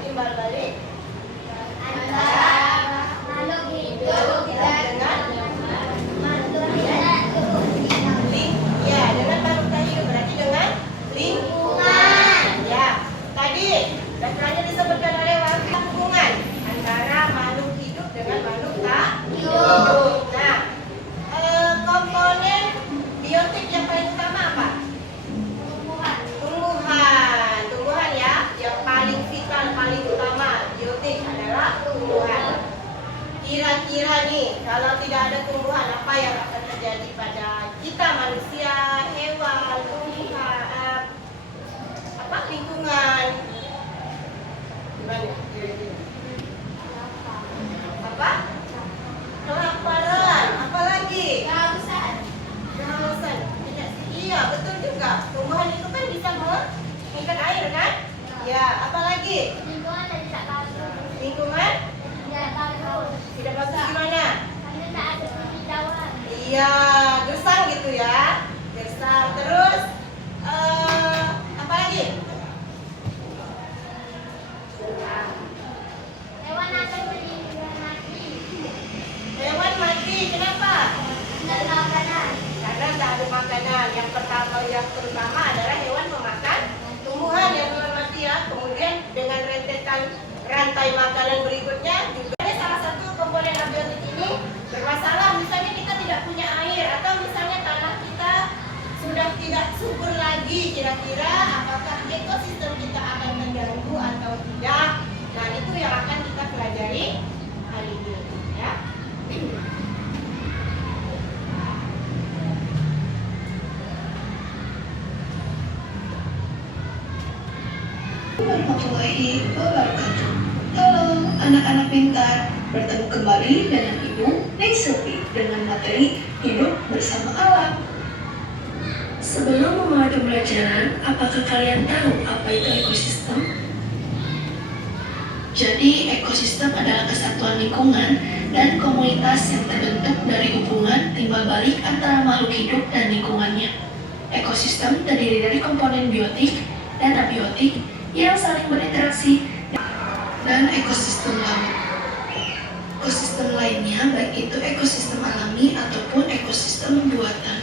timbal balik antara makhluk hidup dengan makhluk hidup. ya, dengan makhluk tak hidup berarti dengan lingkungan. Ya, tadi dasarnya disebutkan oleh warga hubungan antara makhluk hidup dengan makhluk tak hidup. Nah, komponen biotik yang paling utama apa? Tumbuhan ya, yang paling vital, paling utama biotik adalah tumbuhan. Kira-kira nih, kalau tidak ada tumbuhan, apa yang akan terjadi pada kita manusia, hewan, tumbuhan, lingkungan? Gimana? Kira-kira? Apa? Kelaparan. Apa lagi? Kehausan. Kehausan. Iya, betul juga. Tumbuhan itu kan bisa mengikat air kan? Ya, apa lagi? Lingkungan tidak bagus. Lingkungan Tidak bagus. tidak bagus gimana? Karena tak ada penghijauan. Iya, gersang gitu ya. Gersang. Terus apa lagi? Hewan akan meninggal mati. Hewan mati. Kenapa? Tidak ada makanan. Karena tidak ada makanan. Yang pertama, yang terutama adalah hewan memakan tumbuhan yang mati ya. Kemudian dengan rentetan rantai makanan berikutnya juga ada salah satu komponen abiotik ini bermasalah. Misalnya kita tidak punya air atau misalnya tanah kita sudah tidak subur lagi. Kira-kira apakah ekosistem kita akan terganggu atau tidak? Nah, itu yang akan kita pelajari hari ini ya. Warahmatullahi wabarakatuh. Halo anak-anak pintar, bertemu kembali dengan Ibu Nexilvi dengan materi hidup bersama alam. Sebelum memulai pembelajaran, apakah kalian tahu apa itu ekosistem? Jadi, ekosistem adalah kesatuan lingkungan dan komunitas yang terbentuk dari hubungan timbal balik antara makhluk hidup dan lingkungannya. Ekosistem terdiri dari komponen biotik dan abiotik yang saling berinteraksi dan ekosistem laut. Ekosistem lainnya, baik itu ekosistem alami ataupun ekosistem buatan.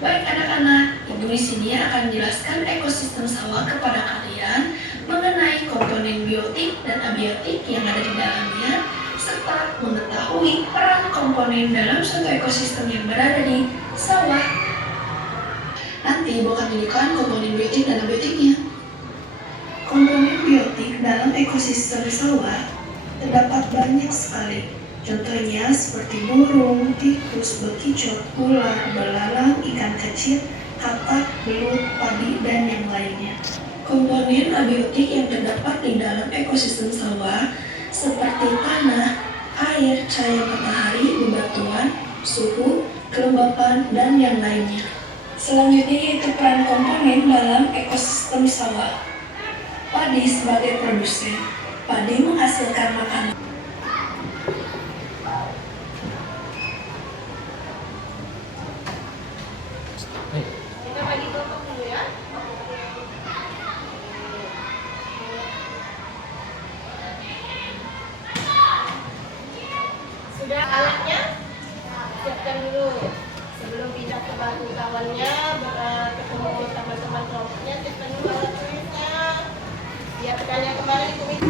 Baik anak-anak, Ibu di sini akan menjelaskan ekosistem sawah kepada kalian mengenai komponen biotik dan abiotik yang ada di dalamnya, serta mengetahui peran komponen dalam suatu ekosistem yang berada di sawah. Nanti Ibu akan menunjukkan komponen biotik dan abiotiknya. Komponen biotik dalam ekosistem sawah terdapat banyak sekali. Contohnya seperti burung, tikus, bekicot, ular, belalang, ikan kecil, katak, belut, padi, dan yang lainnya. Komponen abiotik yang terdapat di dalam ekosistem sawah seperti tanah, air, cahaya matahari, bebatuan, suhu, kelembapan, dan yang lainnya. Selanjutnya yaitu peran komponen dalam ekosistem sawah. Padi sebagai produsen. Padi menghasilkan makanan. Kita bagi kelompok dulu ya. Sudah alatnya? Siapkan dulu. Sebelum pindah ke bangku kawannya, ketemu teman-teman kelompoknya, siapkan dulu alat tulisnya. Siapkannya kembali tulis.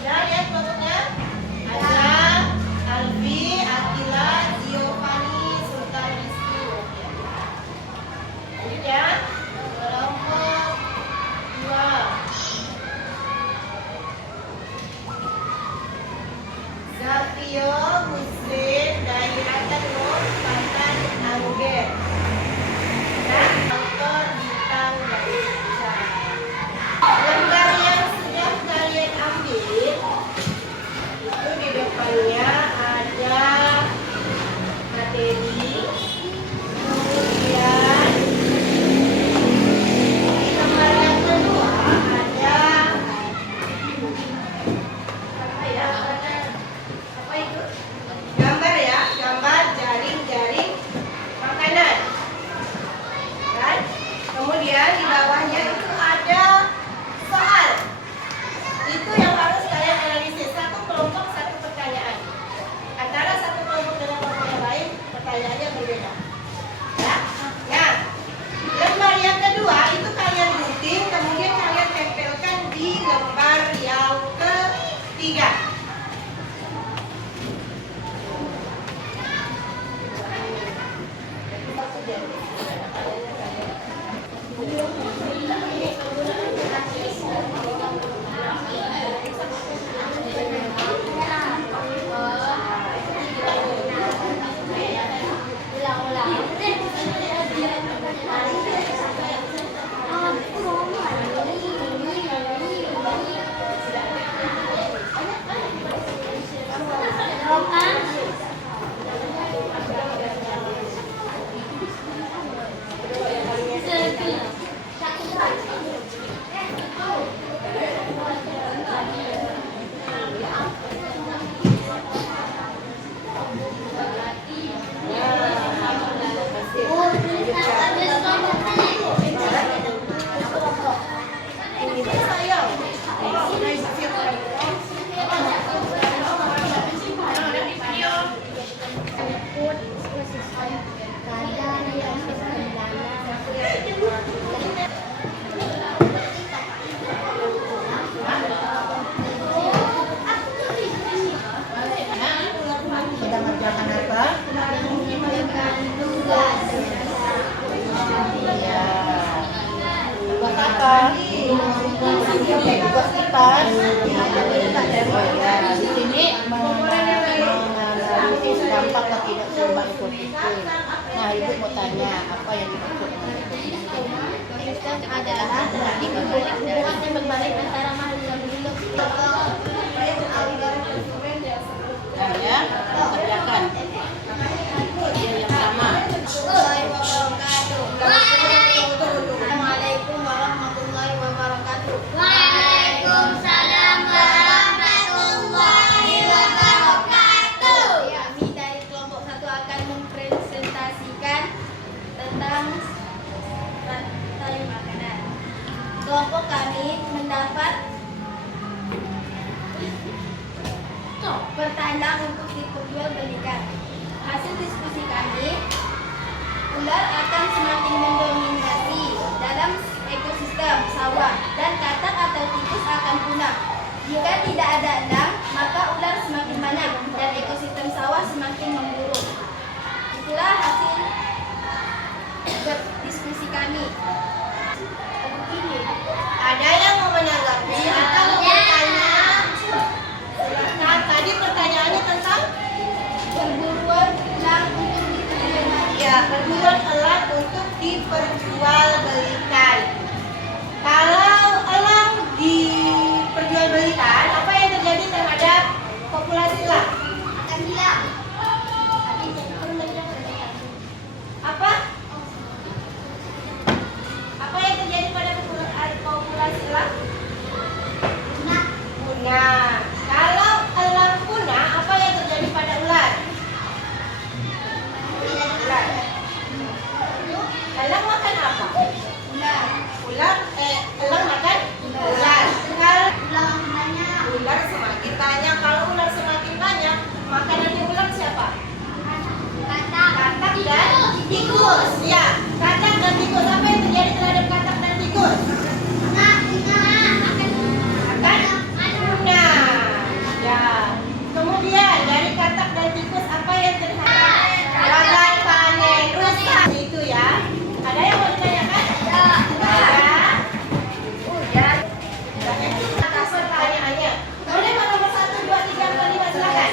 Ya, lihat kelompoknya. Ada Alfi, Sedang mengerjakan apa? Iya. Buat apa? Buat kipas. Oh ya, di sini menganalisis dampak atau tidak seimbang ekosistem. Nah, ibu mau tanya apa yang dimaksud dengan ekosistem? Ekosistem adalah berbalik antara makhluk dan hidup. Nah ya, kerjakan. Dia yang sama. Assalamualaikum warahmatullahi wabarakatuh. Waalaikumsalam warahmatullahi wabarakatuh. Kami dari kelompok 1 akan mempresentasikan tentang rantai makanan. Kelompok kami mendapat pertanyaan untuk diperjualbelikan. Hasil diskusi kami, ular akan semakin mendominasi dalam ekosistem sawah dan katak atau tikus akan punah. Jika tidak ada elang, maka ular semakin banyak dan ekosistem sawah semakin memburuk. Itulah hasil diskusi kami. Ada yang mau menanggapi atau mau bertanya? Nah, tadi pertanyaannya tentang Perburuan elang untuk diperjualbelikan. ya perburuan elang untuk diperjualbelikan. Kalau elang diperjualbelikan, apa yang terjadi terhadap populasi elang? Akan hilang. Apa? Apa yang terjadi pada populasi elang? Punah. Kalau elang punah, apa yang terjadi pada ular? Ular. Elang makan apa? Elang makan ular. Kalau ular semakin banyak, kalau ular semakin banyak, makanannya ular siapa? Katak dan tikus. Ya, katak dan tikus. Apa yang terjadi terhadap katak dan tikus? Akan punah. Ya. Kemudian dari katak dan tikus apa yang terjadi? Gagal panen, rusak. Itu ya. Ada yang mau ditanyakan? Ya. Ya. Atas pertanyaannya. Boleh Pak, nomor 1, 2, 3, 4, 5 silakan.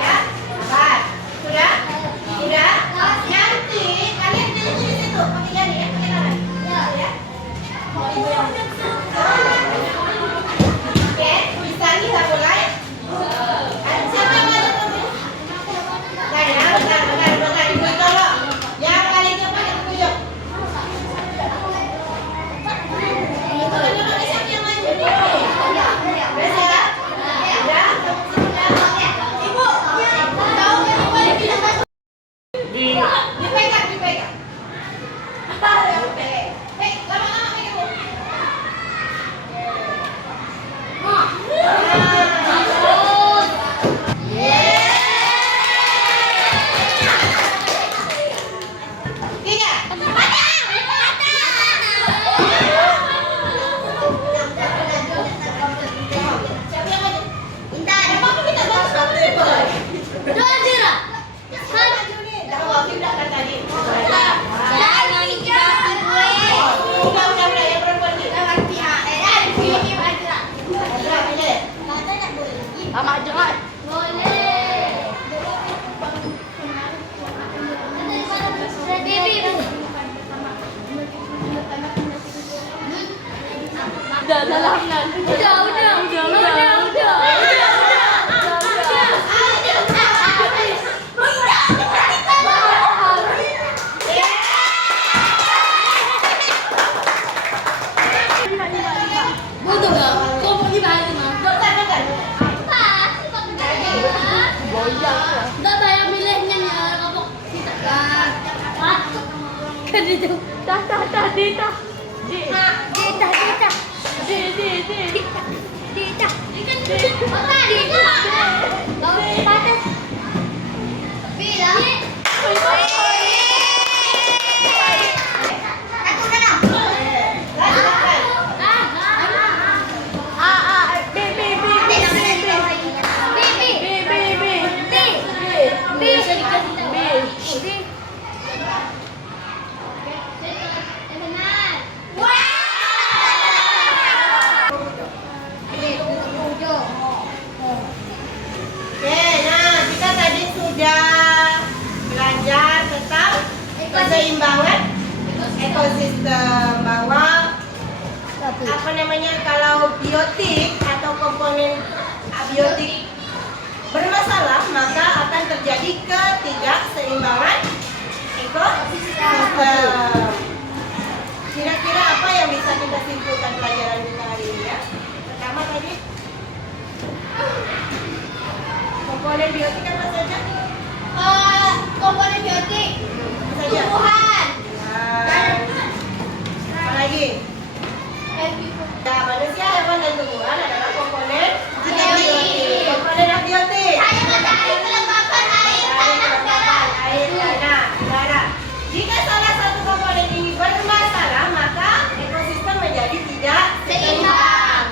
Ya. 4. Sudah? Sudah? Nanti kalian tulis di situ. Pakai jari ya, pakai tangan. Ya. Oke, bisa kita mulai? Siapa yang mau dulu? Nah, ya, bentar. Ibu tolong. Yang paling cepat itu tunjuk. Bukan dulu, siapa yang maju nih? Bisa ya? Ya? Ibu, tahu yang paling tidak masuk? Dipegang. Lama-lama pegang, Bu. Tiga. Siapa yang maju? Papa minta bantu kamu nih, Boy. Maju nih. Jangan waktu udah kan tadi. Udah banyak milihnya nih kapok kita kan. Kan itu. Oke, nah kita tadi sudah belajar tentang keseimbangan ekosistem, bahwa apa namanya, kalau biotik atau komponen abiotik bermasalah maka akan terjadi ketidakseimbangan ekosistem. Kira-kira apa yang bisa kita simpulkan pelajaran kita hari ini ya? Pertama tadi komponen biotik apa saja? Komponen biotik Apa saja? tumbuhan Dan apa lagi? Ya, manusia, hewan, dan tumbuhan adalah komponen abiotik. Komponen abiotik dari kelembapan air, tanah, udara. Jika salah satu komponen ini bermasalah, maka ekosistem menjadi tidak seimbang.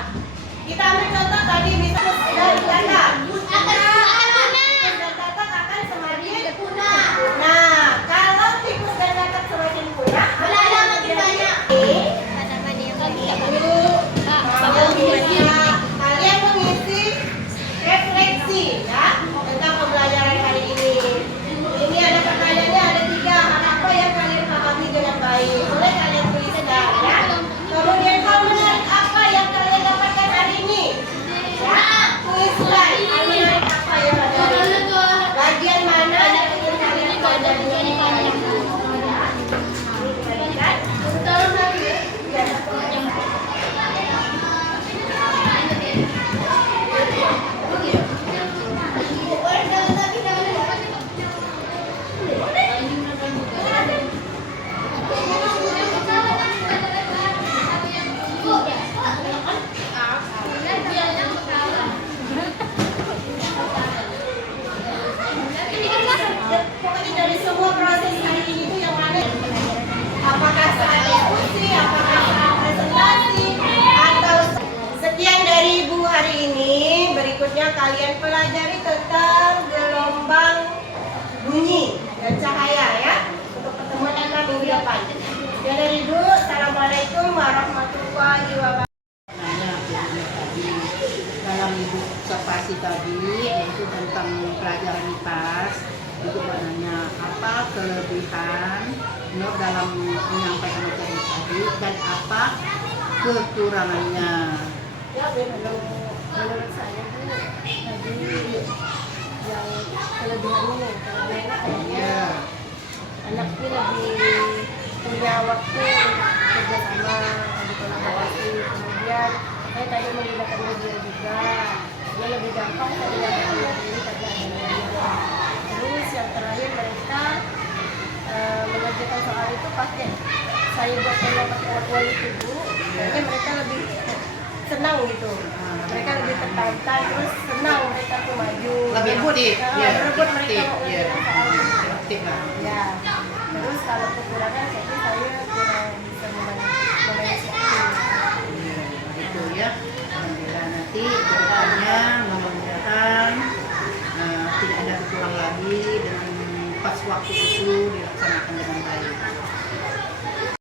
Kita ambil contoh tadi, misalnya dari data. Tikus dan katak akan semakin punah. Nah, kalau tikus dan katak semakin punah, apa yang terjadi? Kalian mengisi refleksi ya tentang pembelajaran hari ini. Ini ada pertanyaannya, ada 3. Apa yang kalian pahami dengan baik? Boleh kalian tuliskan ya. Kemudian hal menarik apa yang kalian dapatkan hari ini? Ya, tuliskan hal menarik apa yang ada hari ini. Bagian mana yang ingin kalian pelajari? Pokoknya dari semua proses hari ini tuh yang mana? Apakah saat diskusi, apakah saat presentasi, atau sekian dari Ibu hari ini. Berikutnya kalian pelajari tentang gelombang bunyi dan cahaya ya, untuk pertemuan kita minggu depan. Sekian dari Ibu. Assalamualaikum warahmatullahi wabarakatuh. Dalam ibu observasi tadi, yaitu tentang pelajaran IPAS, ibu menanya apa kelebihan menurut dalam menyampaikan materi tadi dan apa kekurangannya. Menurut saya tuh tadi yang kelebihannya Ya, anaknya lebih punya waktu untuk kerjasama, berkolaborasi. Kemudian saya tadi menggunakan media juga, dia lebih gampang tadi yang ini karena ada media. Terus yang terakhir mereka mengerjakan soal itu pakai, saya buat tema pakai wall itu Bu, kayaknya mereka lebih senang gitu. Mereka lebih tertantang, terus senang mereka tuh maju. lebih mudik, berebut mereka aktif, mau ya, mengerjakan soal itu. aktif lah. Ya, terus kalau kekurangan kayaknya saya kurang bisa memanage waktu. Itu ya. Alhamdulillah nanti kedepannya mudah-mudahan tidak ada kekurangan lagi, dengan pas waktu itu dilaksanakan dengan baik.